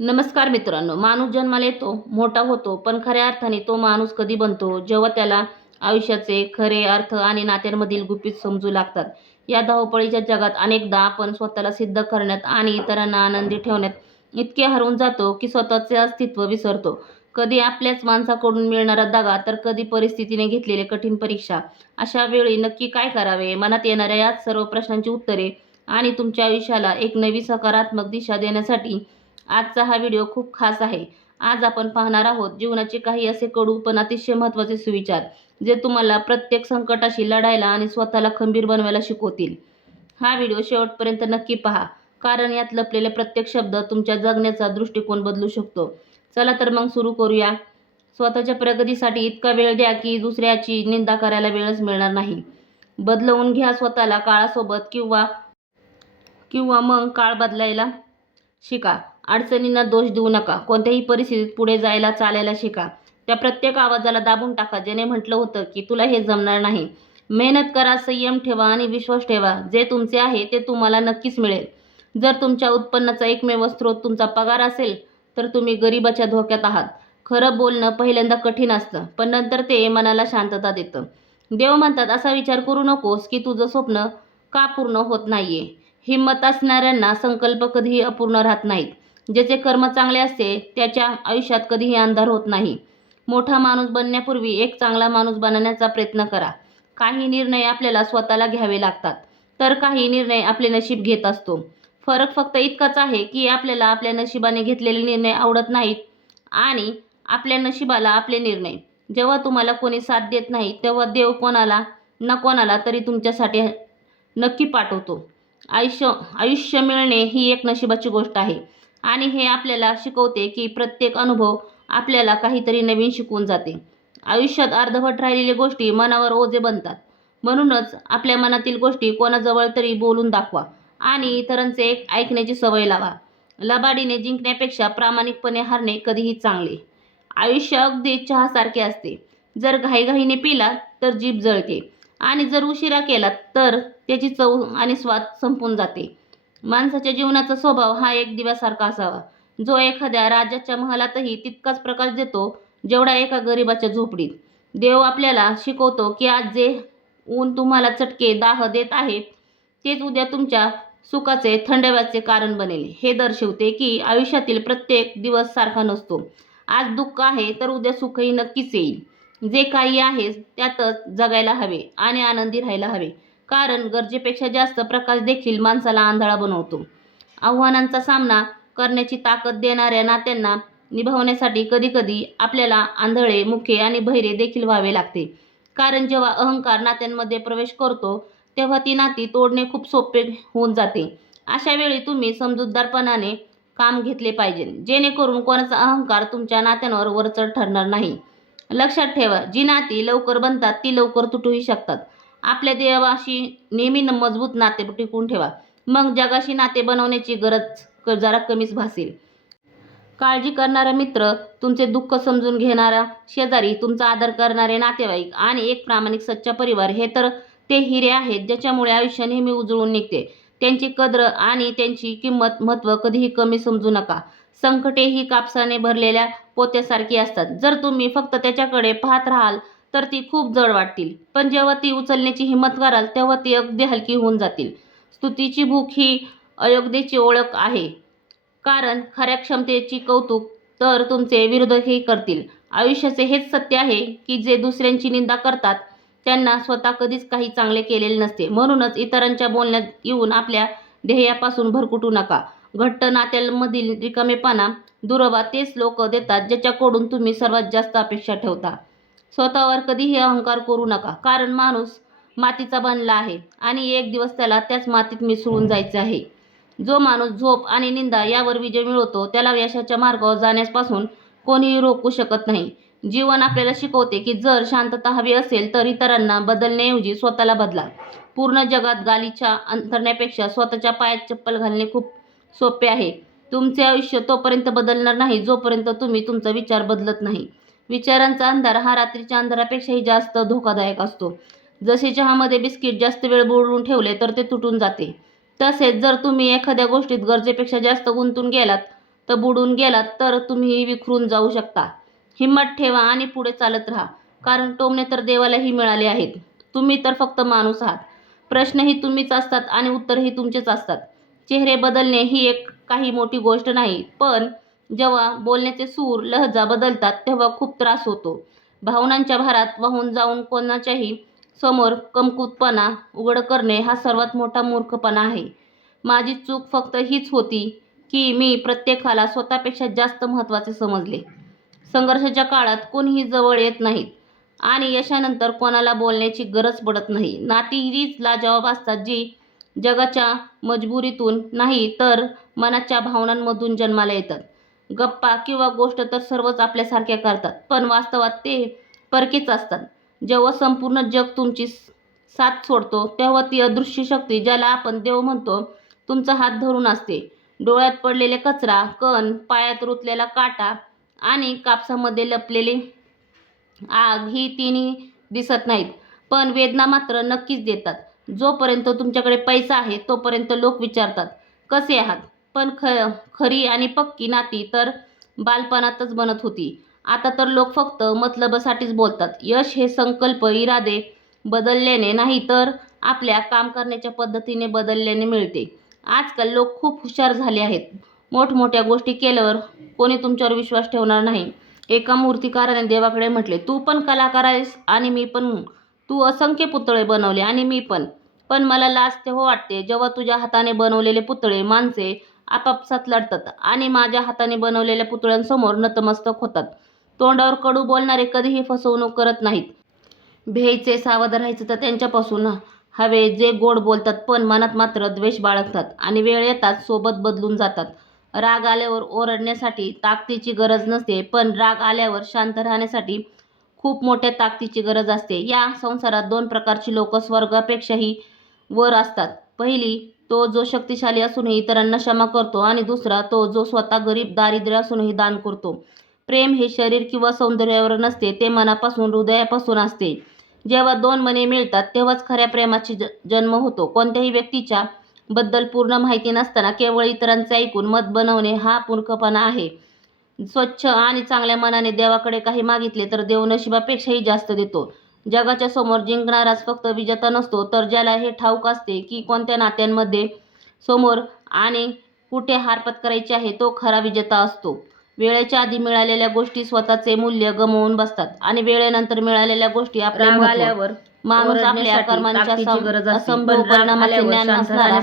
नमस्कार मित्रांनो. माणूस जन्माला येतो, मोठा होतो, पण खऱ्या अर्थाने तो माणूस कधी बनतो? जेव्हा त्याला आयुष्याचे खरे अर्थ आणि नात्यांमधील गुपित समजू लागतात. या धावपळीच्या जगात अनेकदा आपण स्वतःला सिद्ध करण्यात आणि इतरांना आनंदी ठेवण्यात इतके हरवून जातो की स्वतःचे अस्तित्व विसरतो. कधी आपल्याच माणसाकडून मिळणारा दगा, तर कधी परिस्थितीने घेतलेली कठीण परीक्षा. अशा वेळी नक्की काय करावे? मनात येणाऱ्या या सर्व प्रश्नांची उत्तरे आणि तुमच्या आयुष्याला एक नवी सकारात्मक दिशा देण्यासाठी आजचा हा व्हिडिओ खूप खास आहे. आज आपण पाहणार आहोत जीवनाचे काही असे कडू पण अतिशय महत्त्वाचे सुविचार, जे तुम्हाला प्रत्येक संकटाशी लढायला आणि स्वतःला खंबीर बनवायला शिकवतील. हा व्हिडिओ शेवटपर्यंत नक्की पहा, कारण यात लपलेले प्रत्येक शब्द तुमच्या जगण्याचा दृष्टिकोन बदलू शकतो. चला तर मग सुरू करूया. स्वतःच्या प्रगतीसाठी इतका वेळ द्या की दुसऱ्याची निंदा करायला वेळच मिळणार नाही. बदलवून घ्या स्वतःला काळासोबत, किंवा किंवा मग काळ बदलायला शिका. अडचणींना दोष देऊ नका. कोणत्याही परिस्थितीत पुढे जायला, चालायला शिका. त्या प्रत्येक आवाजाला दाबून टाका, ज्याने म्हटलं होतं की तुला हे जमणार नाही. मेहनत करा, संयम ठेवा आणि विश्वास ठेवा. जे तुमचे आहे ते तुम्हाला नक्कीच मिळेल. जर तुमच्या उत्पन्नाचा एकमेव स्रोत तुमचा पगार असेल, तर तुम्ही गरिबाच्या धोक्यात आहात. खरं बोलणं पहिल्यांदा कठीण असतं, पण नंतर ते मनाला शांतता देतं. देव म्हणतात, असा विचार करू नकोस की तुझं स्वप्न का पूर्ण होत नाहीये. हिंमत असणाऱ्यांना संकल्प कधीही अपूर्ण राहत नाहीत. ज्याचे कर्म चांगले असते त्याच्या आयुष्यात कधीही अंधार होत नाही. मोठा माणूस बनण्यापूर्वी एक चांगला माणूस बनण्याचा प्रयत्न करा. काही निर्णय आपल्याला स्वतःला घ्यावे लागतात, तर काही निर्णय आपले नशीब घेत असतो. फरक फक्त इतकाच आहे की आपल्याला आपल्या नशिबाने घेतलेले निर्णय आवडत नाहीत आणि आपल्या नशिबाला आपले निर्णय. जेव्हा तुम्हाला कोणी साथ देत नाही, तेव्हा देव कोणाला ना कोणाला तरी तुमच्यासाठी नक्की पाठवतो. आयुष्य आयुष्य मिळणे ही एक नशिबाची गोष्ट आहे आणि हे आपल्याला शिकवते की प्रत्येक अनुभव आपल्याला काहीतरी नवीन शिकवून जाते. आयुष्यात अर्धवट राहिलेल्या गोष्टी मनावर ओझे बनतात. म्हणूनच आपल्या मनातील गोष्टी कोणाजवळ तरी बोलून दाखवा आणि इतरांचे ऐकण्याची सवय लावा. लबाडीने जिंकण्यापेक्षा प्रामाणिकपणे हारणे कधीही चांगले. आयुष्य अगदी चहासारखे असते. जर घाईघाईने पिला तर जीभ जळते आणि जर उशिरा केला तर त्याची चव आणि स्वाद संपून जाते. माणसाच्या जीवनाचा स्वभाव हा एक दिव्यासारखा असावा, जो एखाद्या राजाच्या महालातही तितकाच प्रकाश देतो जेवढा एका गरिबाच्या झोपडीत. देव आपल्याला शिकवतो की आज जे ऊन तुम्हाला चटके दाह देत आहे, तेच उद्या तुमच्या सुखाचे थंडाव्याचे कारण बनेल. हे दर्शवते की आयुष्यातील प्रत्येक दिवस सारखा नसतो. आज दुःख आहे तर उद्या सुखही नक्कीच येईल. जे काही आहे त्यातच जगायला हवे आणि आनंदी राहायला हवे, कारण गरजेपेक्षा जास्त प्रकाश देखील माणसाला आंधळा बनवतो. आव्हानांचा सामना करण्याची ताकद देणाऱ्या नात्यांना निभावण्यासाठी कधीकधी आपल्याला आंधळे, मुके आणि बहिरे देखील व्हावे लागते. कारण जेव्हा अहंकार नात्यांमध्ये प्रवेश करतो, तेव्हा ती नाती तोडणे खूप सोपे होऊन जाते. अशा वेळी तुम्ही समजूतदारपणाने काम घेतले पाहिजे, जेणेकरून कोणाचा अहंकार तुमच्या नात्यांवर वरचढ ठरणार नाही. लक्षात ठेवा, जी नाती लवकर बनतात ती लवकर तुटूही शकतात. आपल्या देवाशी नेहमी मजबूत नाते टिकवून ठेवा. मग जगाशी नाते बनवण्याची गरज जरा कमीच भासेल. काळजी करणारा मित्र, तुमचे दुःख समजून घेणारा शेजारी, तुमचा आदर करणारे नातेवाईक आणि एक प्रामाणिक सच्चा परिवार, हे तर ते हिरे आहेत ज्याच्यामुळे आयुष्य नेहमी उजळून निघते. त्यांची कद्र आणि त्यांची किंमत, महत्त्व कधीही कमी समजू नका. संकटे ही कापसाने भरलेल्या पोत्यासारखी असतात. जर तुम्ही फक्त त्याच्याकडे पाहत राहाल तर ती खूप जड वाटतील, पण जेव्हा ती उचलण्याची हिंमत कराल तेव्हा ती अगदी हलकी होऊन जातील. स्तुतीची भूक ही अयोग्यतेची ओळख आहे, कारण खऱ्या क्षमतेची कौतुक तर तुमचे विरोधकही करतील. आयुष्याचे हेच सत्य आहे की जे दुसऱ्यांची निंदा करतात त्यांना स्वतः कधीच काही चांगले केलेले नसते. म्हणूनच इतरांच्या बोलण्यात येऊन आपल्या ध्येयापासून भरकटू नका. घट्ट नात्यांमधील रिकामेपणा दुरावा तेच लोक देतात ज्याच्याकडून तुम्ही सर्वात जास्त अपेक्षा ठेवता. स्वतःवर कधीही अहंकार करू नका, कारण माणूस मातीचा बनला आहे आणि एक दिवस त्याला त्याच मातीत मिसळून जायचे आहे. जो माणूस झोप आणि निंदा यावर विजय मिळवतो त्याला यशाच्या मार्गावर जाण्यापासून कोणीही रोखू शकत नाही. जीवन आपल्याला शिकवते की जर शांतता हवी असेल तर इतरांना बदलण्याऐवजी स्वतःला बदला. पूर्ण जगात गालिचा अंथरण्यापेक्षा स्वतःच्या पायात चप्पल घालणे खूप सोपे आहे. तुमचे आयुष्य तोपर्यंत बदलणार नाही जोपर्यंत तुम्ही तुमचा विचार बदलत नाही. विचारांचा अंधार हा रात्रीच्या अंधारापेक्षाही जास्त धोकादायक असतो. जसे चहामध्ये बिस्किट जास्त वेळ बुडवून ठेवले तर ते तुटून जाते, तसेच जर तुम्ही एखाद्या गोष्टीत गरजेपेक्षा जास्त गुंतून गेलात तर बुडून गेलात तर तुम्ही विखरून जाऊ शकता. हिंमत ठेवा आणि पुढे चालत राहा, कारण टोमणे तर देवालाही मिळाले आहेत. तुम्ही तर फक्त माणूस आहात. प्रश्नही तुम्हीच असतात आणि उत्तरही तुमचेच असतात. चेहरे बदलणे ही एक काही मोठी गोष्ट नाही, पण जेव्हा बोलण्याचे सूर, लहजा बदलतात तेव्हा खूप त्रास होतो. भावनांच्या भारात वाहून जाऊन कोणाच्याही समोर कमकुवतपणा उघड करणे हा सर्वात मोठा मूर्खपणा आहे. माझी चूक फक्त हीच होती की मी प्रत्येकाला स्वतःपेक्षा जास्त महत्त्वाचे समजले. संघर्षाच्या काळात कोणीही जवळ येत नाहीत आणि यशानंतर कोणाला बोलण्याची गरज पडत नाही. नाती हीच लाजवाब असतात जी जगाच्या मजबुरीतून नाही तर मनाच्या भावनांमधून जन्माला येतात. गप्पा किंवा गोष्ट तर सर्वच आपल्यासारख्या करतात, पण वास्तवात ते परकेच असतात. जेव्हा संपूर्ण जग तुमची साथ सोडतो तेव्हा ती अदृश्य शक्ती, ज्याला आपण देव म्हणतो, तुमचा हात धरून असते. डोळ्यात पडलेले कचरा कण, पायात रुतलेला काटा आणि कापसामध्ये लपलेली आग ही तिन्ही दिसत नाहीत, पण वेदना मात्र नक्कीच देतात. जोपर्यंत तुमच्याकडे पैसा आहे तोपर्यंत लोक विचारतात कसे आहात, पण खरी आणि पक्की नाती तर बालपणातच बनत होती. आता तर लोक फक्त मतलबासाठीच बोलतात. यश हे संकल्प, इरादे बदलल्याने नाही तर आपल्या काम करण्याच्या पद्धतीने बदलल्याने मिळते. आजकाल लोक खूप हुशार झाले आहेत. मोठमोठ्या गोष्टी केल्यावर कोणी तुमच्यावर विश्वास ठेवणार नाही. एका मूर्तिकाराने देवाकडे म्हटले, तू पण कलाकार आहेस आणि मी पण. तू असंख्य पुतळे बनवले आणि मी पण. पण मला लाज तेव्हा वाटते जेव्हा तुझ्या हाताने बनवलेले पुतळे माणसे आपापसात लढतात आणि माझ्या हाताने बनवलेल्या पुतळ्यांसमोर नतमस्तक होतात. तोंडावर कडू बोलणारे कधीही फसवणूक करत नाहीत. भ्यायचे, सावध राहायचं तर त्यांच्यापासून हवे जे गोड बोलतात पण मनात मात्र द्वेष बाळगतात आणि वेळ येताच सोबत बदलून जातात. राग आल्यावर ओरडण्यासाठी ताकदीची गरज नसते, पण राग आल्यावर शांत राहण्यासाठी खूप मोठ्या ताकदीची गरज असते. या संसारात दोन प्रकारची लोक स्वर्गापेक्षाही वर असतात. पहिली तो जो शक्तिशाली असूनही इतरांना क्षमा करतो आणि दुसरा तो जो स्वतः गरीब दारिद्र्य असूनही दान करतो. प्रेम हे शरीर किंवा सौंदर्यावर नसते, ते मनापासून, हृदयापासून असते. जेव्हा दोन मने मिळतात तेव्हाच खऱ्या प्रेमाची जन्म होतो. कोणत्याही व्यक्तीच्या बद्दल पूर्ण माहिती नसताना केवळ इतरांचे ऐकून मत बनवणे हा मूर्खपणा आहे. स्वच्छ आणि चांगल्या मनाने देवाकडे काही मागितले तर देव नशिबापेक्षाही जास्त देतो. जगाच्या समोर जिंकणाराच फक्त विजेता नसतो, तर ज्याला हे ठाऊक असते की कोणत्या नात्यांमध्ये समोर आणि कुठे हार पत्करायची आहे तो खरा विजेता असतो. वेळेच्या आधी मिळालेल्या गोष्टी स्वतःचे मूल्य गमावून बसतात आणि वेळेनंतर मिळालेल्या गोष्टी आपले राग महत्त्व. आल्यावर माणूस आपल्या कर्मांच्या असंभव परिणामाचे ज्ञान असणारा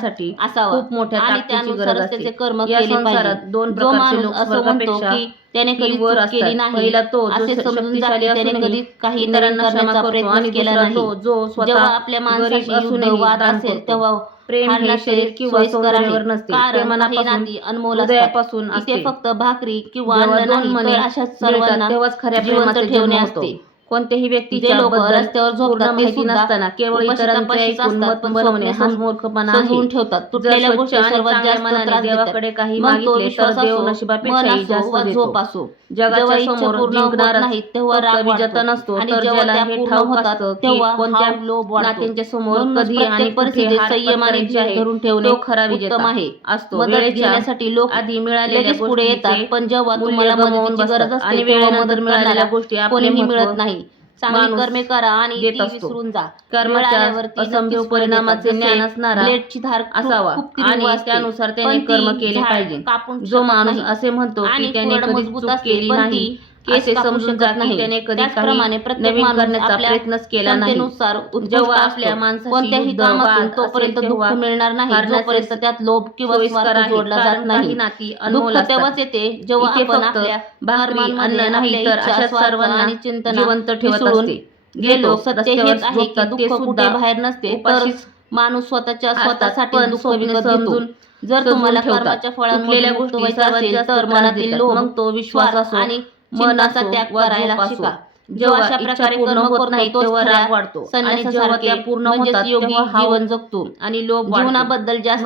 असावा खूप मोठ्या आणि ताकदीची त्यानुसारच गरज असते. त्याचे कर्म या केले संसारात पाहिजे. दोन जो प्रकारचे माणूस लोक असं म्हणतो स्वर्गापेक्षा की त्याने कधी वर चूक असतात. केली नाही, पहिला तो जो असे समजून जा की त्याने कधी काही नवीन इतरांना क्षमा करण्याचा करतो प्रयत्नच आणि केला दुसरा नाही. तो जो स्वतः जेव्हा आपल्या गरीब माणसाशी युद्ध, असूनही वाद दान असेल करतो. तेव्हा प्रेम हे हारण्याचे शरीर किंवा सोयीस्कर आहे, सौंदर्यावर नसते, ते कारण काही मनापासून, नाती अनमोल असतात. हृदयापासून इथे असते. फक्त भाकरी किंवा जेव्हा अन्न दोन नाही मने तर अशा मिळतात सर्वांना तेव्हाच खऱ्या जिवंत प्रेमाचे ठेवणे जन्म होतो. असते. कोणत्याही जे व्यक्तीच्या लोक बद्दल रस्त्यावर पूर्ण झोपतात ते माहिती सुद्धा नसताना केवळ इतरांचे उपाशीतापाशीच ऐकून असतात, मत पण बनवणे स्वप्ने हा मूर्खपणा आहे. सजवून ठेवतात. जर तुटलेल्या स्वच्छ गोष्टी आणि सर्वात चांगल्या जास्त मनाने त्रास देतात. देवाकडे काही मग तो मागितले तर विश्वास देव असो, मन नशिबापेक्षाही असो जास्त वा देतो. झोप असो. जगाच्या जेव्हा इच्छा समोर पूर्ण होत जिंकणाराच नाहीत तेव्हा फक्त राग विजेता वाढतो नसतो, आणि तर जेव्हा ज्याला त्या हे पूर्ण ठाऊक होतात असतं की तेव्हा कोणत्या हाव लोभ वाढतो. नात्यांच्या समोर म्हणूनच कधी आणि प्रत्येक कुठे परिस्थितीत हार संयमाने पत्करायची धीर आहे धरून ठेवणे तो खरा विजेता उत्तम आहे. असतो. मदत वेळेच्या घेण्यासाठी लोक आधी मिळालेल्या लगेच पुढे येतात, गोष्टीचे पण जेव्हा मूल्य तुम्हाला गमावून मदतीची गरज बसतात असते आणि तेव्हा वेळेनंतर मदत मिळालेल्या करणारा गोष्टी आपले कोणीही महत्त्व मिळत नाही. चांगली माणूस कर्मे करा आणि देत ती असतो. विसरून जा. कर्माच्या वेळ ती असंभव नक्कीच फळ परिणामाचे देतात. ज्ञान जसे असणारा ब्लेडची धार असावा खूप तीव्र आणि असते, त्यानुसार त्याने पण कर्म ती केले झाड पाहिजे. कापून जो शकत माणूस नाही. असे म्हणतो आणि की त्याने कुऱ्हाड कधी मजबूत चूक असते, केली पण नाही, ती केस असे कापू समजून शकत जा की नाही. त्याने कधी त्याचप्रमाणे काही प्रत्येक नवीन माणूस करण्याचा आपल्या प्रयत्नच केला नाही. क्षमतेनुसार उत्कृष्ट जेव्हा असतो. आपल्या माणसाशी कोणत्याही युद्ध, कामातून वाद तोपर्यंत असेल दुःख तेव्हा मिळणार नाही हारण्याचे जोपर्यंत त्यात लोभ किंवा सोयीस्कर स्वार्थ आहे, जोडला जात कारण काही नाही. नाती अनमोल दुःख असतात. तेव्हाच येते जेव्हा इथे आपण फक्त आपल्या भाकरी, कर्मांमध्ये अन्न नाही आपल्या तर इच्छा, अशाच स्वार्थ सर्वांना आणि चिंतना जिवंत ठेवत विसरून असते. जे गेलो. लोक सत्य रस्त्यावर हेच आहे की झोपतात दुःख ते कुठे सुद्धा बाहेर नसते, तर उपाशीच माणूस असतात, स्वतःसाठी पण दुःख स्वप्ने विकत घेतो. समजून जर सजवून तुम्हाला ठेवतात. कर्माच्या तुटलेल्या फळांमधून मुक्त गोष्टी व्हायचं सर्वात असेल जास्त तर त्रास मनातील देतात. लोभ, मग तो विश्वास स्वार्थ असो, आणि मन चिंताचा असो त्याग वा करायला झोप असो. शिका. जेव्हा अशा प्रकारे कर्म होत नाही तेव्हा राग वाढतो आणि जेव्हा त्या पूर्ण होतात तेव्हा जीवन जगतो आणि लोक जीवनाबद्दल जास्त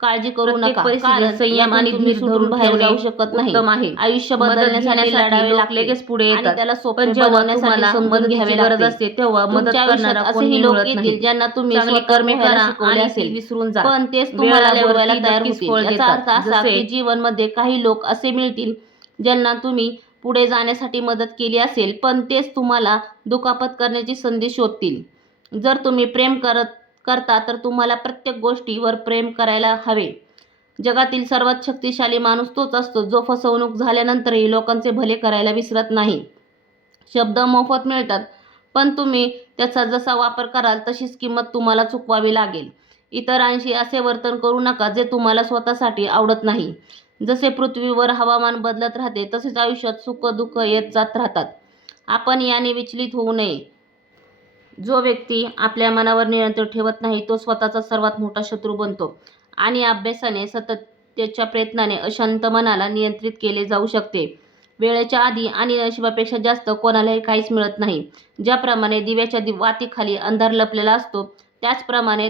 काळजी करू नका, कारण संयम आणि धीर धरून बाहेर जाऊ शकत नाही. आयुष्य बदलण्यासाठी लढावे लागते पुढे येतात, त्याला सोपे बनवण्यासाठी समजून घ्यावे गरज असते तेव्हा मदत करणारा असेही लोक येतील ज्यांना तुम्ही कर्मे करायला शिकवले असेल विसरून जा, पण तेच तुम्हाला लेवायला तयार होतील. याचा अर्थ असा की जीवनमध्ये काही लोक असे मिळतील ज्यांना तुम्ही पुढे जाण्यासाठी मदत केली असेल, पण तेच तुम्हाला दुखापत करण्याची संधी शोधतील. जर तुम्ही प्रेम करता तर तुम्हाला प्रत्येक गोष्टीवर प्रेम करायला हवे. जगातील सर्वात शक्तिशाली माणूस तोच असतो जो फसवणूक झाल्यानंतरही लोकांचे भले करायला विसरत नाही. शब्द मोफत मिळतात, पण तुम्ही त्याचा जसा वापर कराल तशीच किंमत तुम्हाला चुकवावी लागेल. इतरांशी असे वर्तन करू नका जे तुम्हाला स्वतःसाठी आवडत नाही. जसे पृथ्वीवर हवामान बदलत राहते तसेच आयुष्यात सुख दुःख येत जात राहतात. आपण याने विचलित होऊ नये. जो व्यक्ती आपल्या मनावर नियंत्रण ठेवत नाही तो स्वतःचा सर्वात मोठा शत्रू बनतो. आणि अभ्यासाने, सातत्याच्या प्रयत्नाने अशांत मनाला नियंत्रित केले जाऊ शकते. वेळेच्या आधी आणि नशिबापेक्षा जास्त कोणालाही काहीच मिळत नाही. ज्याप्रमाणे दिव्याच्या वातीखाली अंधार लपलेला असतो, त्याचप्रमाणे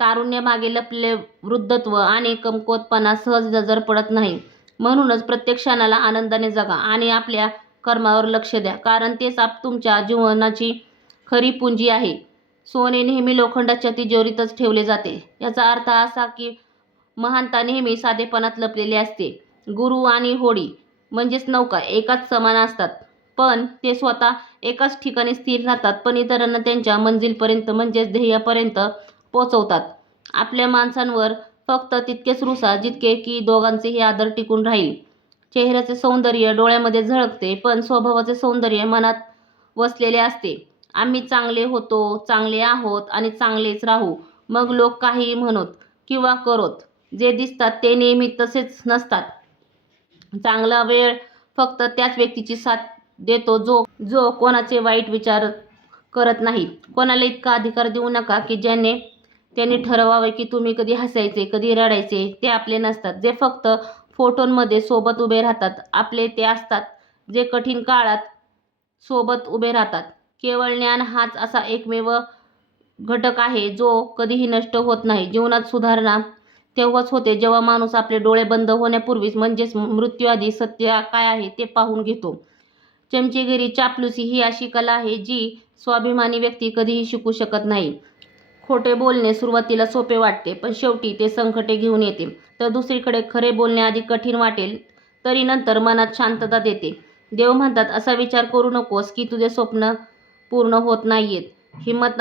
तारुण्यामागे लपलेले वृद्धत्व आणि कमकुवतपणा सहज नजर पडत नाही. म्हणूनच प्रत्येक क्षणाला आनंदाने जगा आणि आपल्या कर्मावर लक्ष द्या, कारण तेच तुमच्या जीवनाची खरी पुंजी आहे. सोने नेहमी लोखंडाच्या तिजोरीतच ठेवले जाते. याचा अर्थ असा की महानता नेहमी साधेपणात लपलेली असते. गुरु आणि होडी म्हणजेच नौका एकाच समान असतात, पण ते स्वतः एकाच ठिकाणी स्थिर राहतात पण इतरांना त्यांच्या मंजिलपर्यंत म्हणजेच ध्येयापर्यंत पोचवतात. आपल्या माणसांवर फक्त तितकेच रुसा जितके की दोघांचेही आदर टिकून राहील. चेहऱ्याचे सौंदर्य डोळ्यामध्ये झळकते, पण स्वभावाचे सौंदर्य मनात वसलेले असते. आम्ही चांगले होतो, चांगले आहोत आणि चांगलेच राहू. मग लोक काहीही म्हणोत किंवा करोत, जे दिसतात ते नेहमी तसेच नसतात. चांगला वेळ फक्त त्याच व्यक्तीची साथ देतो जो कोणाचे वाईट विचार करत नाही. कोणाला इतका अधिकार देऊ नका की त्यांनी ठरवावे की तुम्ही कधी हसायचे, कधी रडायचे. ते आपले नसतात. जे फक्त फोटोंमध्ये सोबत उभे राहतात आपले ते असतात जे कठीण काळात सोबत उभे राहतात. केवळ ज्ञान हाच असा एकमेव घटक आहे जो कधीही नष्ट होत नाही. जीवनात सुधारणा तेव्हाच होते जेव्हा माणूस आपले डोळे बंद होण्यापूर्वीच म्हणजेच मृत्यूआधी सत्य काय आहे ते पाहून घेतो. चमचेगिरी, चापलुसी ही अशी कला आहे जी स्वाभिमानी व्यक्ती कधीही शिकू शकत नाही. खोटे बोलणे सुरुवातीला सोपे वाटते, पण शेवटी ते संकटे घेऊन येते. तर दुसरीकडे खरे बोलणे आधी कठीण वाटेल तरी नंतर मनात शांतता देते. देव म्हणतात, असा विचार करू नकोस की तुझे स्वप्न पूर्ण होत नाहीयेत. हिंमत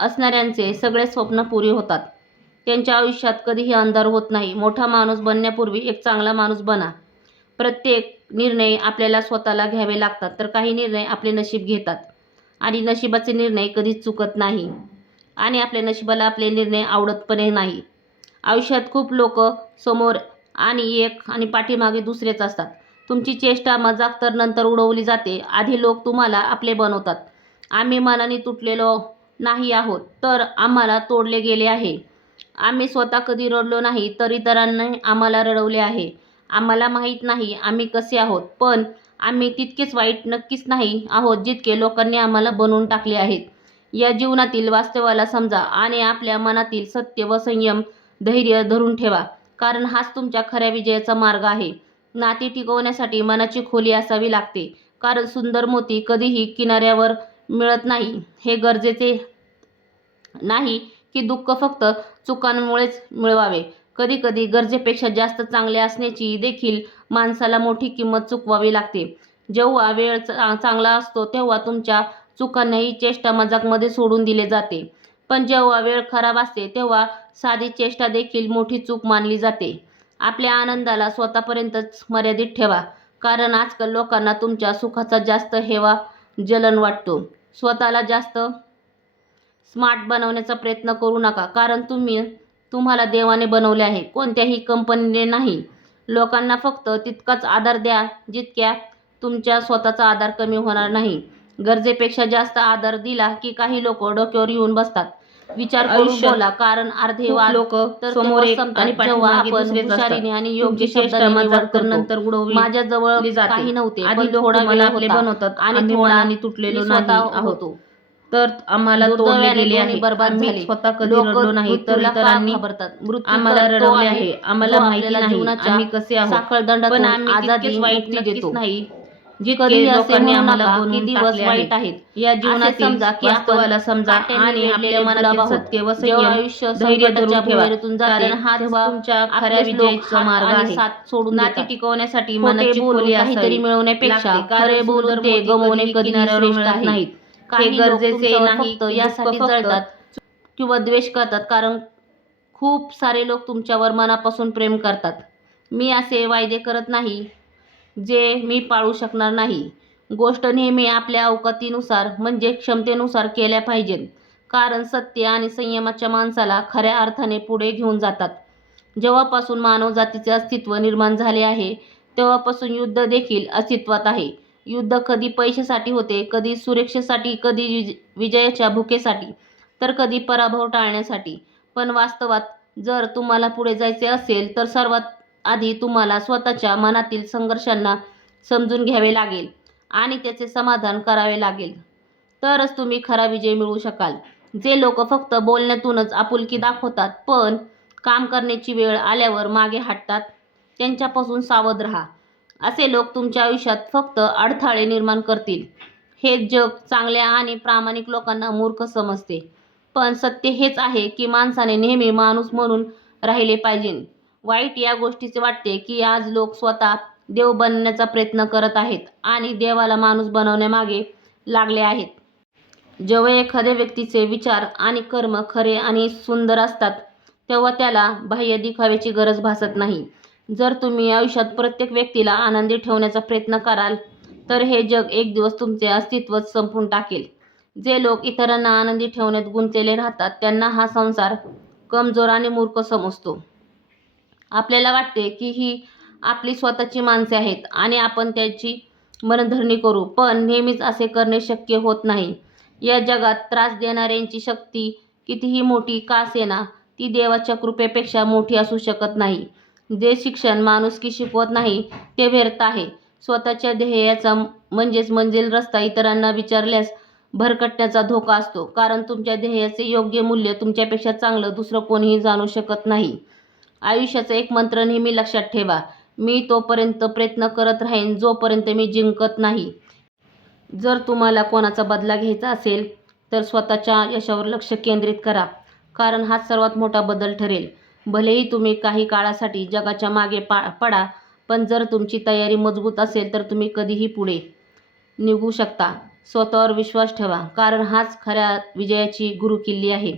असणाऱ्यांचे सगळे स्वप्न पुरी होतात. त्यांच्या आयुष्यात कधीही अंधार होत नाही. मोठा माणूस बनण्यापूर्वी एक चांगला माणूस बना. प्रत्येक निर्णय आपल्याला स्वतःला घ्यावे लागतात, तर काही निर्णय आपले नशीब घेतात आणि नशिबाचे निर्णय कधीच चुकत नाही आणि आपल्या नशिबाला आपले निर्णय आवडत पण नाही. आयुष्यात खूप लोक समोर एक आणि पाठीमागे दुसरेच असतात. तुमची चेष्टा मजाक तर नंतर उडवली जाते. आधी लोक तुम्हाला आपले बनवतात. आम्ही मनाने तुटलेलो नाही आहोत, तर आम्हाला तोडले गेले आहे. आम्ही स्वतः कधी रडलो नाही, तर इतरांनी आम्हाला रडवले आहे. आम्हाला माहीत नाही आम्ही कसे आहोत, पण आम्ही तितकेच वाईट नक्कीच नाही आहोत जितके लोकांनी आम्हाला बनवून टाकले आहेत. या जीवनातील वास्तवाला समजा आणि आपल्या मनातील सत्य व संयम, धैर्य धरून ठेवा, कारण हाच तुमच्या खऱ्या विजयाचा मार्ग आहे. नाती टिकवण्यासाठी मनाची खोली असावी लागते, कारण सुंदर मोती कधीही किनाऱ्यावर मिळत नाही. हे गरजेचे नाही की दुःख फक्त चुकांमुळेच मिळवावे. कधीकधी गरजेपेक्षा जास्त चांगले असण्याची देखील माणसाला मोठी किंमत चुकवावी लागते. जेव्हा वेळ चांगला असतो तेव्हा तुमच्या चुकांनाही चेष्टा मजाकमध्ये सोडून दिले जाते, पण जेव्हा वेळ खराब असते तेव्हा साधी चेष्टा देखील मोठी चूक मानली जाते. आपल्या आनंदाला स्वतःपर्यंतच मर्यादित ठेवा, कारण आजकाल लोकांना तुमच्या सुखाचा जास्त हेवा जलन वाटतो. स्वतःला जास्त स्मार्ट बनवण्याचा प्रयत्न करू नका, कारण तुम्हाला देवाने बनवले आहे, कोणत्याही कंपनीने नाही. लोकांना फक्त तितकाच आधार द्या जितक्या तुमच्या स्वतःचा आधार कमी होणार नाही. गरजेपेक्षा जास्त आधार दिला की काही लोक डोक्यावर येऊन बसतात. विचार करून बोला, कारण अर्धे वाद लोक तर समोर तेव्हा एक संपतात आणि जेव्हा पाठीमागे आपण दुसरेच असतात. हुशारीने आणि योग्य तुमची चेष्टा शब्दांनी मजाक निवड तर करतो. नंतर उडवली माझ्याजवळ जाते. काही नव्हते, आधी पण लोक थोडा तुम्हाला वेळ आपले होता बनवतात. आणि आम्ही थोडा मनाने तुटलेलो मी नाही स्वतः आहोत, होतो. तर आम्हाला तोडले दुर्दैवाने गेले दोन्ही आहे. बर्बाद आम्ही झाले. स्वतः कधी लोक रडलो नाही, तर मृत्यूला का इतरांनी घाबरतात? मृत्यू आम्हाला तर तो रडवले आहे आहे. जो आम्हाला माहिती आपल्याला नाही जीवनाच्या आम्ही कसे आहोत, पण साखळदंडातून आम्ही आझादी, तितकेच वाईट मुक्ती नक्कीच देतो. नाही कधीही जितके असे लोकांनी म्हणू आम्हाला नका की बनवून दिवस टाकले आहे. वाईट आहेत. या असे जीवनातील समजा की आपण वास्तवाला समजा काट्याने आणि आपल्या वेढलेले गुलाब मनातील आहोत. सत्य व जेव्हा संयम आयुष्य धैर्य संकटाच्या धरून ठेवा, भुवयातून जाते, कारण हाच तेव्हा तुमच्या खऱ्या आपलेच लोक विजयाचा हात मार्ग आणि आहे. साथ सोडून नाती देतात. टिकवण्यासाठी खोटे मनाची बोलून खोली काहीतरी असावी मिळवण्यापेक्षा लागते, खरे कारण बोलून सुंदर ते मोती गमावणे कधीही कधीही किनाऱ्यावर श्रेष्ठ मिळत आहे. नाहीत. हे काही लोक गरजेचे तुमच्यावर नाही फक्त की दुःख यासाठी फक्त जळतात किंवा द्वेष करतात, कारण खूप सारे लोक तुमच्यावर मनापासून प्रेम करतात. मी असे वायदे करत नाही जे मी पाळू शकणार नाही. गोष्ट नेहमी आपल्या अवकातीनुसार म्हणजे क्षमतेनुसार केल्या पाहिजेत, कारण सत्य आणि संयमाच्या माणसाला खऱ्या अर्थाने पुढे घेऊन जातात. जेव्हापासून मानवजातीचे अस्तित्व निर्माण झाले आहे, तेव्हापासून युद्ध देखील अस्तित्वात आहे. युद्ध कधी पैशासाठी होते, कधी सुरक्षेसाठी, कधी विजयाच्या भुकेसाठी, तर कधी पराभव टाळण्यासाठी. पण वास्तवात जर तुम्हाला पुढे जायचे असेल तर सर्वात आधी तुम्हाला स्वतःच्या मनातील संघर्षांना समजून घ्यावे लागेल आणि त्याचे समाधान करावे लागेल. तरच तुम्ही खरा विजय मिळवू शकाल. जे लोक फक्त बोलण्यातूनच आपुलकी दाखवतात पण काम करण्याची वेळ आल्यावर मागे हटतात, त्यांच्यापासून सावध राहा. असे लोक तुमच्या आयुष्यात फक्त अडथळे निर्माण करतील. हे जग चांगल्या आणि प्रामाणिक लोकांना मूर्ख समजते, पण सत्य हेच आहे की माणसाने नेहमी माणूस म्हणून राहिले पाहिजे. वाईट या गोष्टीचे वाटते की आज लोक स्वतः देव बनण्याचा प्रयत्न करत आहेत आणि देवाला माणूस बनवण्यामागे लागले आहेत. जेव्हा एखाद्या व्यक्तीचे विचार आणि कर्म खरे आणि सुंदर असतात, तेव्हा त्याला बाह्य दिखाव्याची गरज भासत नाही. जर तुम्ही आयुष्यात प्रत्येक व्यक्तीला आनंदी ठेवण्याचा प्रयत्न कराल, तर हे जग एक दिवस तुमचे अस्तित्वच संपवून टाकेल. जे लोक इतरांना आनंदी ठेवण्यात गुंतलेले राहतात, त्यांना हा संसार कमजोर आणि मूर्ख समजतो. आपल्याला वाटते की ही आपली स्वतःची माणसे आहेत आणि आपण त्याची मनधरणी करू, पण नेहमीच असे करणे शक्य होत नाही. या जगात त्रास देणाऱ्यांची शक्ती कितीही मोठी का असेना, ती देवाच्या कृपेपेक्षा मोठी असू शकत नाही. जे शिक्षण माणुसकी शिकवत नाही ते व्यर्थ आहे. स्वतःच्या ध्येयाचा म्हणजेच मंजिल रस्ता इतरांना विचारल्यास भरकटण्याचा धोका असतो, कारण तुमच्या ध्येयाचे योग्य मूल्य तुमच्यापेक्षा चांगलं दुसरं कोणीही जाणू शकत नाही. आयुष्याचा एक मंत्र नेहमी लक्षात ठेवा, मी तोपर्यंत प्रयत्न करत राहीन जोपर्यंत मी जिंकत नाही. जर तुम्हाला कोणाचा बदला घ्यायचा असेल तर स्वतःच्या यशावर लक्ष केंद्रित करा, कारण हाच सर्वात मोठा बदल ठरेल. भलेही तुम्ही काही काळासाठी जगाच्या मागे पडा, पण जर तुमची तयारी मजबूत असेल तर तुम्ही कधीही पुढे निघू शकता. स्वतःवर विश्वास ठेवा, कारण हाच खऱ्या विजयाची गुरुकिल्ली आहे.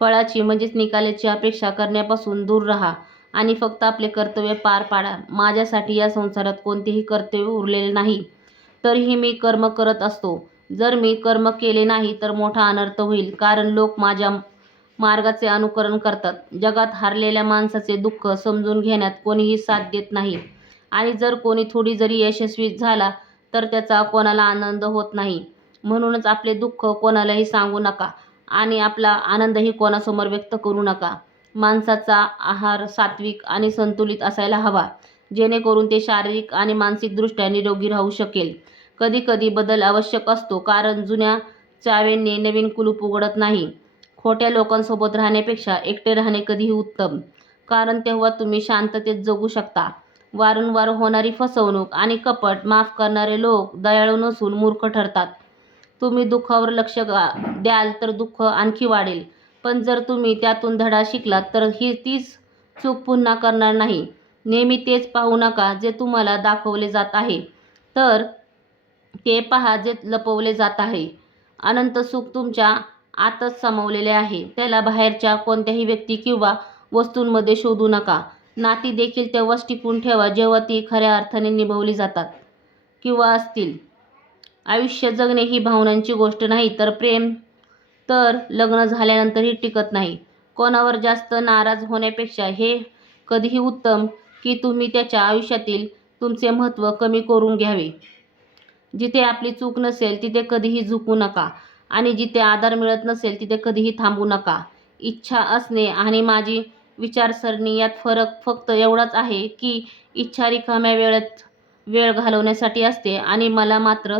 फळाची म्हणजेच निकालाची अपेक्षा करण्यापासून दूर राहा आणि फक्त आपले कर्तव्य पार पाडा. माझ्यासाठी या संसारात कोणतेही कर्तव्य उरलेले नाही, तरीही मी कर्म करत असतो. जर मी कर्म केले नाही तर मोठा अनर्थ होईल, कारण लोक माझ्या मार्गाचे अनुकरण करतात. जगात हारलेल्या माणसाचे दुःख समजून घेण्यात कोणीही साथ देत नाही आणि जर कोणी थोडी जरी यशस्वी झाला तर त्याचा कोणाला आनंद होत नाही. म्हणूनच आपले दुःख कोणालाही सांगू नका आणि आपला आनंदही कोणासमोर व्यक्त करू नका. माणसाचा आहार सात्विक आणि संतुलित असायला हवा, जेणेकरून ते शारीरिक आणि मानसिकदृष्ट्या निरोगी राहू शकेल. कधीकधी बदल आवश्यक असतो, कारण जुन्या चाव्यांनी नवीन कुलूप उघडत नाही. खोट्या लोकांसोबत राहण्यापेक्षा एकटे राहणे कधीही उत्तम, कारण तेव्हा तुम्ही शांततेत जगू शकता. वारंवार होणारी फसवणूक आणि कपट माफ करणारे लोक दयाळू नसून मूर्ख ठरतात. तुम्ही दुःखावर लक्ष द्याल तर दुःख आणखी वाढेल, पण जर तुम्ही त्यातून धडा शिकलात तर तीच चूक पुन्हा करणार नाही. नेहमी तेच पाहू नका जे तुम्हाला दाखवले जात आहे, तर ते पहा जे लपवले जात आहे. अनंत सुख तुमच्या आतच सामावलेले आहे, त्याला बाहेरच्या कोणत्याही व्यक्ती किंवा वस्तूंमध्ये शोधू नका. नाती देखील तेव्हाच टिकवून ठेवा जेव्हा ती खऱ्या अर्थाने निभावली जातात किंवा असतील. आयुष्य जगणे ही भावनांची गोष्ट नाही, तर प्रेम तर लग्न झाल्यानंतरही टिकत नाही. कोणावर जास्त नाराज होण्यापेक्षा हे कधीही उत्तम की तुम्ही त्याच्या आयुष्यातील तुमचे महत्त्व कमी करून घ्यावे. जिथे आपली चूक नसेल तिथे कधीही झुकू नका आणि जिथे आधार मिळत नसेल तिथे कधीही थांबू नका. इच्छा असणे आणि माझी विचारसरणी यात फरक फक्त एवढाच आहे की इच्छा रिकाम्या वेळेत वेळ घालवण्यासाठी असते आणि मला मात्र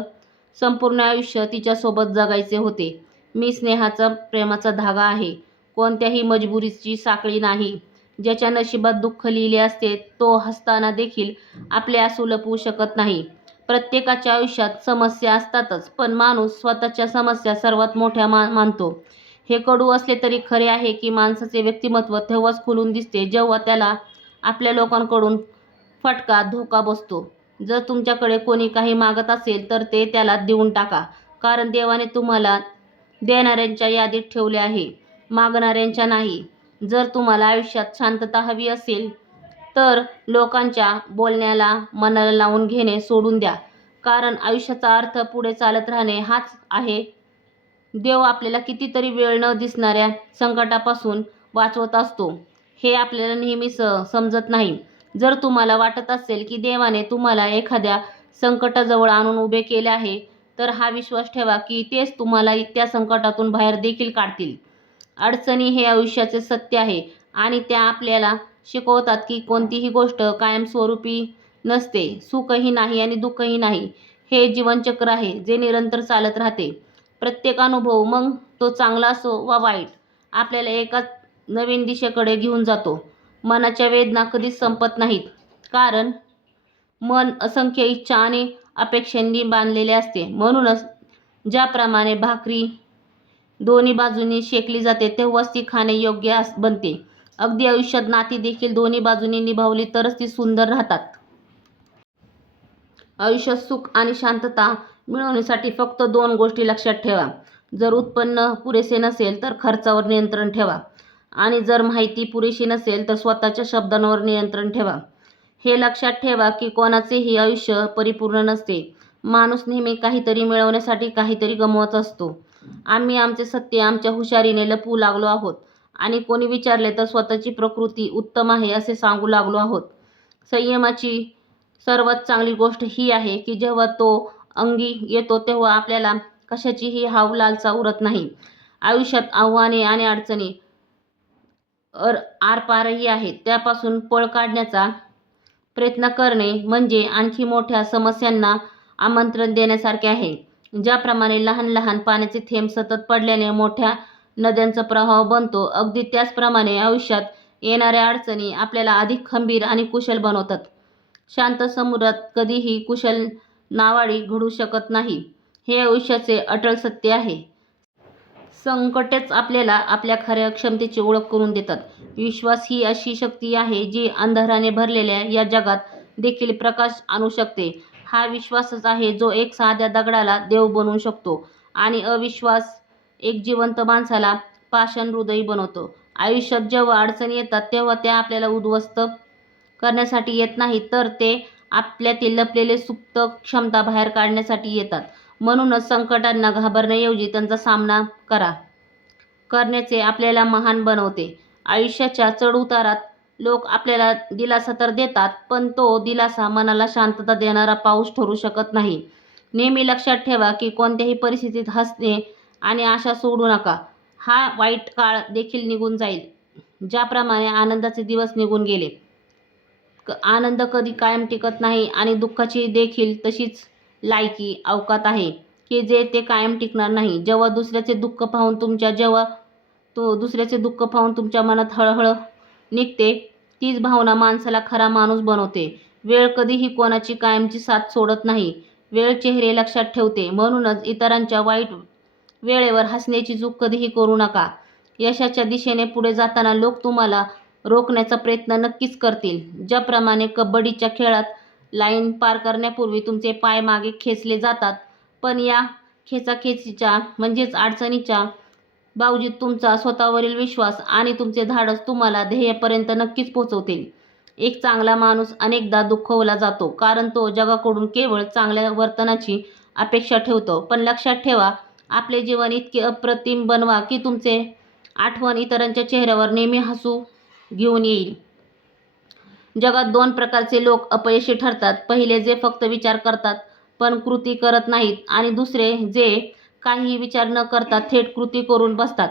संपूर्ण आयुष्य तिच्यासोबत जगायचे होते. मी स्नेहाचा प्रेमाचा धागा आहे, कोणत्याही मजबुरीची साखळी नाही. ज्याच्या नशिबात दुःख लिहिले असते तो हसताना देखील आपले आसू लपवू शकत नाही. प्रत्येकाच्या आयुष्यात समस्या असतातच, पण माणूस स्वतःच्या समस्या सर्वात मोठ्या मानतो. हे कडू असले तरी खरे आहे की माणसाचे व्यक्तिमत्व तेव्हाच खुलून दिसते जेव्हा त्याला आपल्या लोकांकडून फटका धोका बसतो. जर तुमच्याकडे कोणी काही मागत असेल तर ते त्याला देऊन टाका, कारण देवाने तुम्हाला देणाऱ्यांच्या यादीत ठेवले आहे, मागणाऱ्यांच्या नाही. जर तुम्हाला आयुष्यात शांतता हवी असेल तर लोकांच्या बोलण्याला मनाला लावून घेणे सोडून द्या, कारण आयुष्याचा अर्थ पुढे चालत राहणे हाच आहे. देव आपल्याला कितीतरी वेळ न दिसणाऱ्या संकटापासून वाचवत असतो, हे आपल्याला नेहमी समजत नाही. जर तुम्हाला वाटत असेल की देवाने तुम्हाला एखाद्या संकटाजवळ आणून उभे केले आहे, तर हा विश्वास ठेवा की तेच तुम्हाला त्या संकटातून बाहेर देखील काढतील. अडचणी हे आयुष्याचे सत्य आहे आणि त्या आपल्याला शिकवतात की कोणतीही गोष्ट कायमस्वरूपी नसते. सुखही नाही आणि दुःखही नाही. हे जीवनचक्र आहे जे निरंतर चालत राहते. प्रत्येक अनुभव, मग तो चांगला असो वा वाईट, आपल्याला एका नवीन दिशेकडे घेऊन जातो. मनाच्या वेदना कधीच संपत नाहीत, कारण मन असंख्य इच्छा आणि अपेक्षांनी बांधलेले असते. म्हणूनच ज्याप्रमाणे भाकरी दोन्ही बाजूंनी शेकली जाते तेव्हाच ती खाणे योग्य बनते. अगदी आयुष्यात नाती देखील दोन्ही बाजूंनी निभावली तरच ती सुंदर राहतात. आयुष्यात सुख आणि शांतता मिळवण्यासाठी फक्त 2 गोष्टी लक्षात ठेवा. जर उत्पन्न पुरेसे नसेल तर खर्चावर नियंत्रण ठेवा, आणि जर माहिती पुरेशी नसेल तर स्वतःच्या शब्दांवर नियंत्रण ठेवा. हे लक्षात ठेवा की कोणाचेही आयुष्य परिपूर्ण नसते. माणूस नेहमी काहीतरी मिळवण्यासाठी काहीतरी गमावत असतो. आम्ही आमचे सत्य आमच्या हुशारीने लपवू लागलो आहोत आणि कोणी विचारले तर स्वतःची प्रकृती उत्तम आहे असे सांगू लागलो आहोत. संयमाची सर्वात चांगली गोष्ट ही आहे की जेव्हा तो अंगी येतो तेव्हा आपल्याला कशाचीही हाव लालसा उरत नाही. आयुष्यात आव्हाने आणि अडचणी आरपारही आहेत. त्यापासून पळ काढण्याचा प्रयत्न करणे म्हणजे आणखी मोठ्या समस्यांना आमंत्रण देण्यासारखे आहे. ज्याप्रमाणे लहान लहान पाण्याचे थेंब सतत पडल्याने मोठ्या नद्यांचा प्रवाह बनतो, अगदी त्याचप्रमाणे आयुष्यात येणाऱ्या अडचणी आपल्याला अधिक खंबीर आणि कुशल बनवतात. शांत समुद्रात कधीही कुशल नावाडी घडू शकत नाही, हे आयुष्याचे अटळ सत्य आहे. संकटेच आपल्याला आपल्या खऱ्या क्षमतेची ओळख करून देतात. विश्वास ही अशी शक्ती आहे जी अंधाराने भरलेल्या या जगात देखील प्रकाश आणू शकते. हा विश्वासच आहे जो एक साध्या दगडाला देव बनवू शकतो आणि अविश्वास एक जिवंत माणसाला पाषाण हृदयी बनवतो. आयुष्यात जेव्हा अडचणी येतात तेव्हा त्या आपल्याला उद्ध्वस्त करण्यासाठी येत नाहीत, तर ते आपल्यातील लपलेले सुप्त क्षमता बाहेर काढण्यासाठी येतात. म्हणूनच संकटांना घाबरण्याऐवजी त्यांचा सामना करण्याचे आपल्याला महान बनवते. आयुष्याच्या चढउतारात लोक आपल्याला दिलासा तर देतात, पण तो दिलासा मनाला शांतता देणारा पाऊस ठरू शकत नाही. नेहमी लक्षात ठेवा की कोणत्याही परिस्थितीत हसणे आणि आशा सोडू नका. हा वाईट काळ देखील निघून जाईल, ज्याप्रमाणे आनंदाचे दिवस निघून गेले. आनंद कधी कायम टिकत नाही आणि दुःखाची देखील तशीच लायकी अवकात आहे की ते कायम टिकणार नाही. जेव्हा दुसऱ्याचे दुःख पाहून तुमच्या मनात हळहळ निघते, तीच भावना माणसाला खरा माणूस बनवते. वेळ कधीही कोणाची कायमची साथ सोडत नाही. वेळ चेहरे लक्षात ठेवते. म्हणूनच इतरांच्या वाईट वेळेवर हसण्याची चूक कधीही करू नका. यशाच्या दिशेने पुढे जाताना लोक तुम्हाला रोखण्याचा प्रयत्न नक्कीच करतील. ज्याप्रमाणे कबड्डीच्या खेळात लाईन पार करण्यापूर्वी तुमचे पाय मागे खेचले जातात, पण या खेचाखेचीच्या म्हणजेच अडचणीच्या बावजीत तुमचा स्वतःवरील विश्वास आणि तुमचे धाडस तुम्हाला ध्येयापर्यंत नक्कीच पोहोचवतील. एक चांगला माणूस अनेकदा दुखावला जातो कारण तो जगाकडून केवळ चांगल्या वर्तनाची अपेक्षा ठेवतो. पण लक्षात ठेवा, आपले जीवन इतके अप्रतिम बनवा की तुमचे आठवण इतरांच्या चेहऱ्यावर नेहमी हसू घेऊन येईल. जगात 2 प्रकारचे लोक अपयशी ठरतात. पहिले जे फक्त विचार करतात पण कृती करत नाहीत, आणि दुसरे जे काहीही विचार न करता थेट कृती करून बसतात.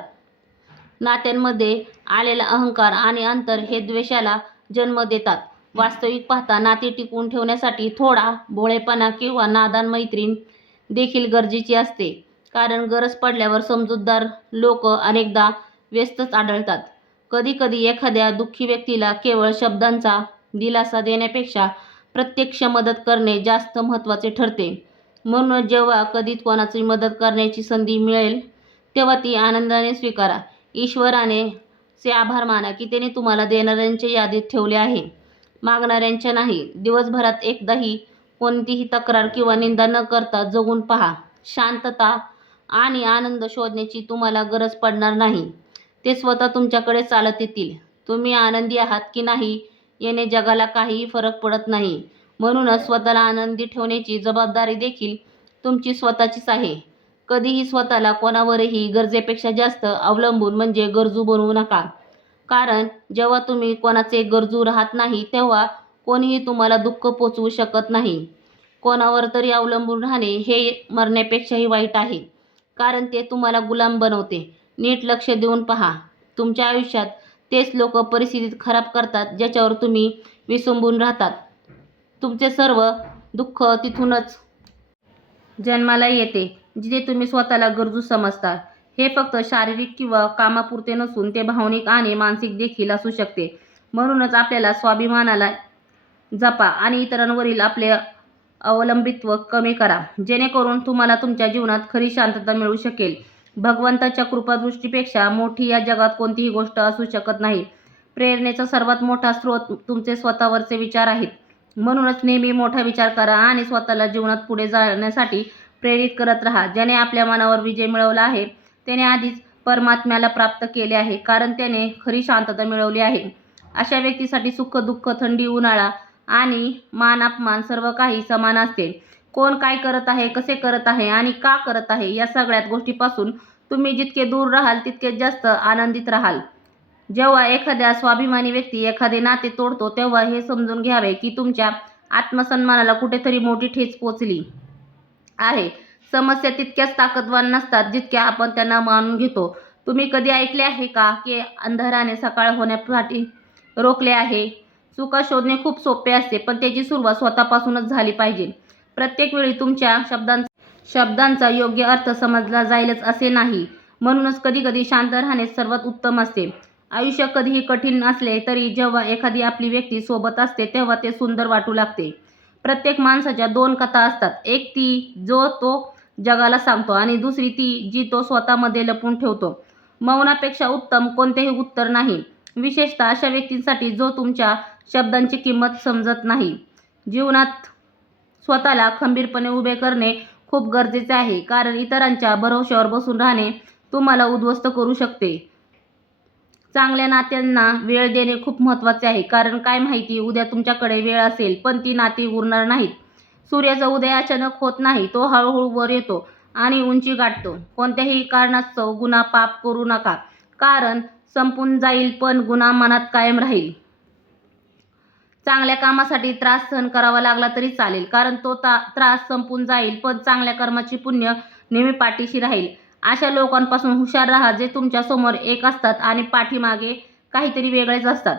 नात्यांमध्ये आलेला अहंकार आणि अंतर हे द्वेषाला जन्म देतात. वास्तविक पाहता नाती टिकवून ठेवण्यासाठी थोडा भोळेपणा किंवा नादान मैत्रीण देखील गरजेची असते. कारण गरज पडल्यावर समजूतदार लोक अनेकदा व्यस्तच आढळतात. कधीकधी एखाद्या दुःखी व्यक्तीला केवळ शब्दांचा दिलासा देण्यापेक्षा प्रत्यक्ष मदत करणे जास्त महत्त्वाचे ठरते. म्हणून जेव्हा कधी कोणाची मदत करण्याची संधी मिळेल तेव्हा ती आनंदाने स्वीकारा. ईश्वराने चे आभार माना की त्याने तुम्हाला देणाऱ्यांच्या यादीत ठेवले आहे, मागणाऱ्यांच्या नाही. दिवसभरात एकदाही कोणतीही तक्रार किंवा निंदा न करता जगून पहा. शांतता आणि आनंद शोधण्याची तुम्हाला गरज पडणार नाही. ते स्वतः तुमच्याकडे चालत येतील. तुम्ही आनंदी आहात की नाही याने जगाला काहीही फरक पडत नाही. म्हणूनच स्वतःला आनंदी ठेवण्याची जबाबदारी देखील तुमची स्वतःचीच आहे. कधीही स्वतःला कोणावरही गरजेपेक्षा जास्त अवलंबून म्हणजे गरजू बनवू नका. कारण जेव्हा तुम्ही कोणाचे गरजू राहत नाही तेव्हा कोणीही तुम्हाला दुःख पोचवू शकत नाही. कोणावर तरी अवलंबून राहणे हे मरण्यापेक्षाही वाईट आहे, कारण ते तुम्हाला गुलाम बनवते. नीट लक्ष देऊन पहा. तुमच्या आयुष्यात तेच लोक परिस्थितीत खराब करतात ज्याच्यावर तुम्ही विसंबून राहतात. तुमचे सर्व दुःख तिथूनच जन्माला येते जिथे तुम्ही स्वतःला गरजू समजता. हे फक्त शारीरिक किंवा कामापुरते नसून ते भावनिक आणि मानसिक देखील असू शकते. म्हणूनच आपल्याला स्वाभिमानाला जपा आणि इतरांवरील आपले अवलंबित्व कमी करा, जेणेकरून तुम्हाला तुमच्या जीवनात खरी शांतता मिळू शकेल. भगवंताच्या कृपादृष्टीपेक्षा मोठी या जगात कोणतीही गोष्ट असू शकत नाही. प्रेरणेचा सर्वात मोठा स्रोत तुमचे स्वतःवरचे विचार आहेत. म्हणूनच नेहमी मोठा विचार करा आणि स्वतःला जीवनात पुढे जाण्यासाठी प्रेरित करत राहा. ज्याने आपल्या मनावर विजय मिळवला आहे त्याने आधीच परमात्म्याला प्राप्त केले आहे, कारण त्याने खरी शांतता मिळवली आहे. अशा व्यक्तीसाठी सुख दुःख, थंडी उन्हाळा आणि मान अपमान सर्व काही समान असते. कोण काय करत आहे, कसे करत आहे आणि का करत आहे या सगळ्यात गोष्टीपासून तुम्ही जितके दूर राहाल तितके जास्त आनंदित राहाल. जेव्हा एखाद्या स्वाभिमानी व्यक्ती एखादे नाते तोडतो तेव्हा हे समजून घ्यावे की तुमच्या आत्मसन्मानाला कुठेतरी मोठी ठेच पोचली आहे. समस्या तितक्याच ताकदवान नसतात जितक्या आपण त्यांना मानून घेतो. तुम्ही कधी ऐकले आहे का की अंधाराने सकाळ होण्यासाठी रोखले आहे? चुका शोधणे खूप सोपे असते, पण त्याची सुरुवात स्वतःपासूनच झाली पाहिजे. प्रत्येक वेळी तुमच्या शब्दांचा योग्य अर्थ समजला जाईलच असे नाही. म्हणूनच कधीकधी शांत राहणे सर्वात उत्तम असते. आयुष्य कधीही कठीण असले तरी जेव्हा एखादी आपली व्यक्ती सोबत असते तेव्हा ते सुंदर वाटू लागते. प्रत्येक माणसाच्या दोन कथा असतात. एक ती जो तो जगाला सांगतो आणि दुसरी ती जी तो स्वतःमध्ये लपवून ठेवतो. मौनापेक्षा उत्तम कोणतेही उत्तर नाही, विशेषतः अशा व्यक्तींसाठी जो तुमच्या शब्दांची किंमत समजत नाही. जीवनात स्वतःला खंबीरपणे उभे करणे खूप गरजेचे आहे, कारण इतरांच्या भरवशावर बसून राहणे तुम्हाला उद्ध्वस्त करू शकते. चांगल्या नात्यांना वेळ देणे खूप महत्त्वाचे आहे, कारण काय माहिती उद्या तुमच्याकडे वेळ असेल पण ती नाती उरणार नाहीत. सूर्याचा उदय अचानक होत नाही, तो हळूहळू वर येतो आणि उंची गाठतो. कोणत्याही कारणास्तव गुन्हा पाप करू नका, कारण संपून जाईल पण गुन्हा मनात कायम राहील. चांगल्या कामासाठी त्रास सहन करावा लागला तरी चालेल, कारण तो त्रास संपून जाईल पण चांगल्या कर्माची पुण्य नेहमी पाठीशी राहील. अशा लोकांपासून हुशार राहा जे तुमच्या समोर एक असतात आणि पाठीमागे काहीतरी वेगळेच असतात.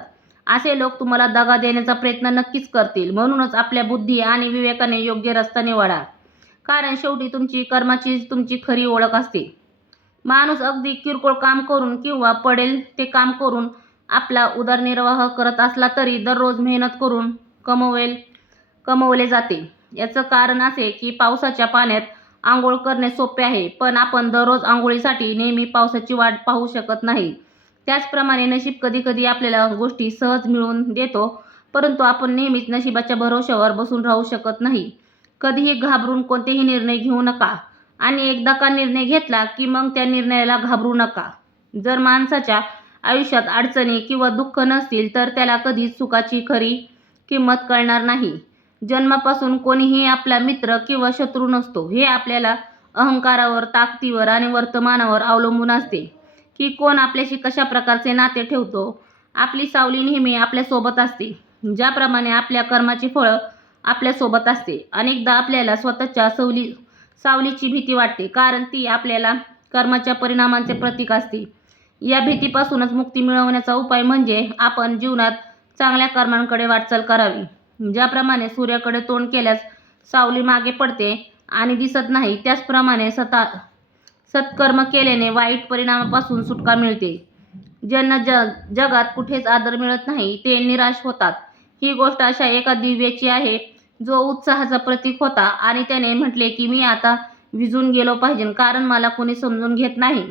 असे लोक तुम्हाला दगा देण्याचा प्रयत्न नक्कीच करतील. म्हणूनच आपल्या बुद्धी आणि विवेकाने योग्य रस्ता निवडा, कारण शेवटी तुमची कर्माचीच तुमची खरी ओळख असते. माणूस अगदी किरकोळ काम करून किंवा पडेल ते काम करून आपला उदरनिर्वाह करत असला तरी दररोज मेहनत करून कमवले जाते. याचं कारण असे की पावसाच्या पाण्यात आंघोळ करणे सोपे आहे, पण आपण दररोज आंघोळीसाठी नेहमी पावसाची वाट पाहू शकत नाही. त्याचप्रमाणे नशीब कधीकधी आपल्याला गोष्टी सहज मिळवून देतो, परंतु आपण नेहमीच नशिबाच्या भरवशावर बसून राहू शकत नाही. कधीही घाबरून कोणतेही निर्णय घेऊ नका आणि एकदा का निर्णय घेतला की मग त्या निर्णयाला घाबरू नका. जर माणसाच्या आयुष्यात अडचणी किंवा दुःख नसतील तर त्याला कधीच सुखाची खरी किंमत कळणार नाही. जन्मापासून कोणीही आपला मित्र किंवा शत्रू नसतो. हे आपल्याला अहंकारावर, ताकदीवर आणि वर्तमानावर अवलंबून असते की कोण आपल्याशी कशा प्रकारचे नाते ठेवतो. आपली सावली नेहमी आपल्यासोबत असते, ज्याप्रमाणे आपल्या कर्माची फळं आपल्यासोबत असते. अनेकदा आपल्याला स्वतःच्या सावलीची भीती वाटते, कारण ती आपल्याला कर्माच्या परिणामांचे प्रतीक असते. या भीतीपासूनच मुक्ती मिळवण्याचा उपाय म्हणजे आपण जीवनात चांगल्या कर्मांकडे वाटचाल करावी. ज्याप्रमाणे सूर्याकडे तोंड केल्यास सावली मागे पडते आणि दिसत नाही, त्याचप्रमाणे सत्कर्म केल्याने वाईट परिणामापासून सुटका मिळते. ज्यांना जगात कुठेच आदर मिळत नाही ते निराश होतात. ही गोष्ट अशा एका दिव्याची आहे जो उत्साहाचा प्रतीक होता आणि त्याने म्हटले की मी आता विझून गेलो पाहिजे, कारण मला कोणी समजून घेत नाही.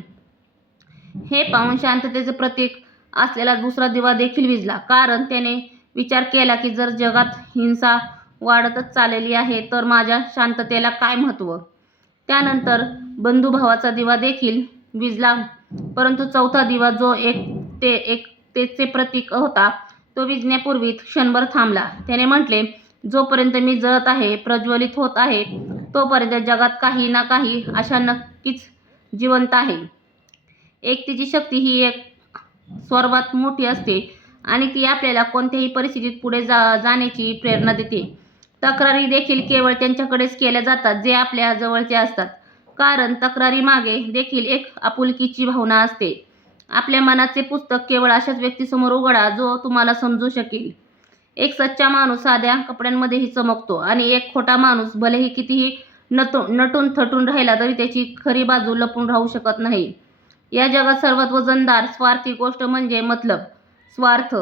हे पाहून शांततेचे प्रतीक असलेला दुसरा दिवा देखील विझला, कारण त्याने विचार केला की जर जगात हिंसा वाढतच चाललेली आहे तर माझ्या शांततेला काय महत्त्व. त्यानंतर बंधुभावाचा दिवा देखील विझला, परंतु चौथा दिवा जो एकतेचे प्रतीक होता तो विझण्यापूर्वी क्षणभर थांबला. त्याने म्हटले, जोपर्यंत मी जळत आहे, प्रज्वलित होत आहे, तोपर्यंत जगात काही ना काही आशा नक्कीच जिवंत आहे. एकतेची शक्ती ही एक सर्वात मोठी असते आणि ती आपल्याला कोणत्याही परिस्थितीत पुढे जाण्याची प्रेरणा देते. तक्रारी देखील केवळ त्यांच्याकडेच केल्या जातात जे आपल्या जवळचे असतात, कारण तक्रारीमागे देखील एक आपुलकीची भावना असते. आपल्या मनाचे पुस्तक केवळ अशाच व्यक्तीसमोर उघडा जो तुम्हाला समजू शकेल. एक सच्चा माणूस साध्या कपड्यांमध्येही चमकतो आणि एक खोटा माणूस भलेही कितीही नटून थटून राहिला तरी त्याची खरी बाजू लपून राहू शकत नाही. या जगात सर्वात वजनदार स्वार्थी गोष्ट म्हणजे मतलब, स्वार्थ.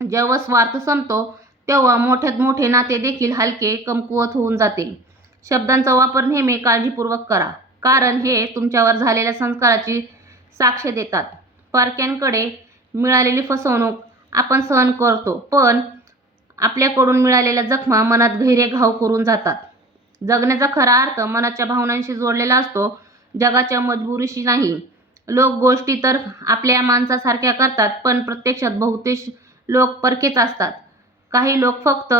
जेव्हा स्वार्थ संपतो तेव्हा मोठ्यात मोठे नाते देखील हलके, कमकुवत होऊन जाते. शब्दांचा वापर नेहमी काळजीपूर्वक करा, कारण हे तुमच्यावर झालेल्या संस्काराची साक्ष देतात. परक्यांकडे मिळालेली फसवणूक आपण सहन करतो, पण आपल्याकडून मिळालेल्या जखमा मनात गहिरे घाव करून जातात. जगण्याचा खरा अर्थ मनाच्या भावनांशी जोडलेला असतो, जगाच्या मजबुरीशी नाही. लोक गोष्टी तर आपल्या माणसासारख्या करतात, पण प्रत्यक्षात बहुतेक लोक परकेच असतात. काही लोक फक्त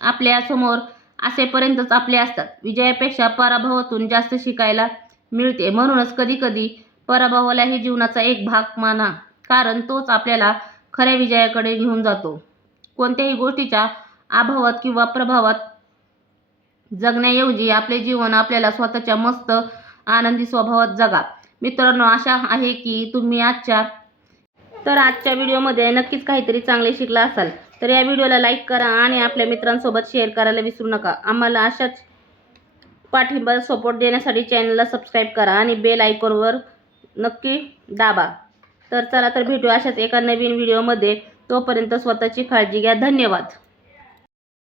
आपल्या समोर असेपर्यंतच आपले असतात. विजयापेक्षा पराभवातून जास्त शिकायला मिळते. म्हणूनच कधीकधी पराभवालाही जीवनाचा एक भाग माना, कारण तोच आपल्याला खऱ्या विजयाकडे घेऊन जातो. कोणत्याही गोष्टीच्या अभावात किंवा प्रभावात जगण्याऐवजी आपले जीवन आपल्याला स्वतःच्या मस्त आनंदी स्वभावात जगा. मित्रांनो, आशा आहे की तुम्ही आजच्या व्हिडिओमध्ये नक्कीच काहीतरी चांगले शिकला असाल. तर या व्हिडिओला लाईक करा आणि आपल्या मित्रांसोबत शेअर करायला विसरू नका. आम्हाला अशाच पाठिंबा सपोर्ट देण्यासाठी चॅनलला सबस्क्राईब करा आणि बेल आयकॉनवर नक्की दाबा. तर चला तर भेटू अशाच एका नवीन व्हिडिओमध्ये. तोपर्यंत स्वतःची काळजी घ्या. धन्यवाद.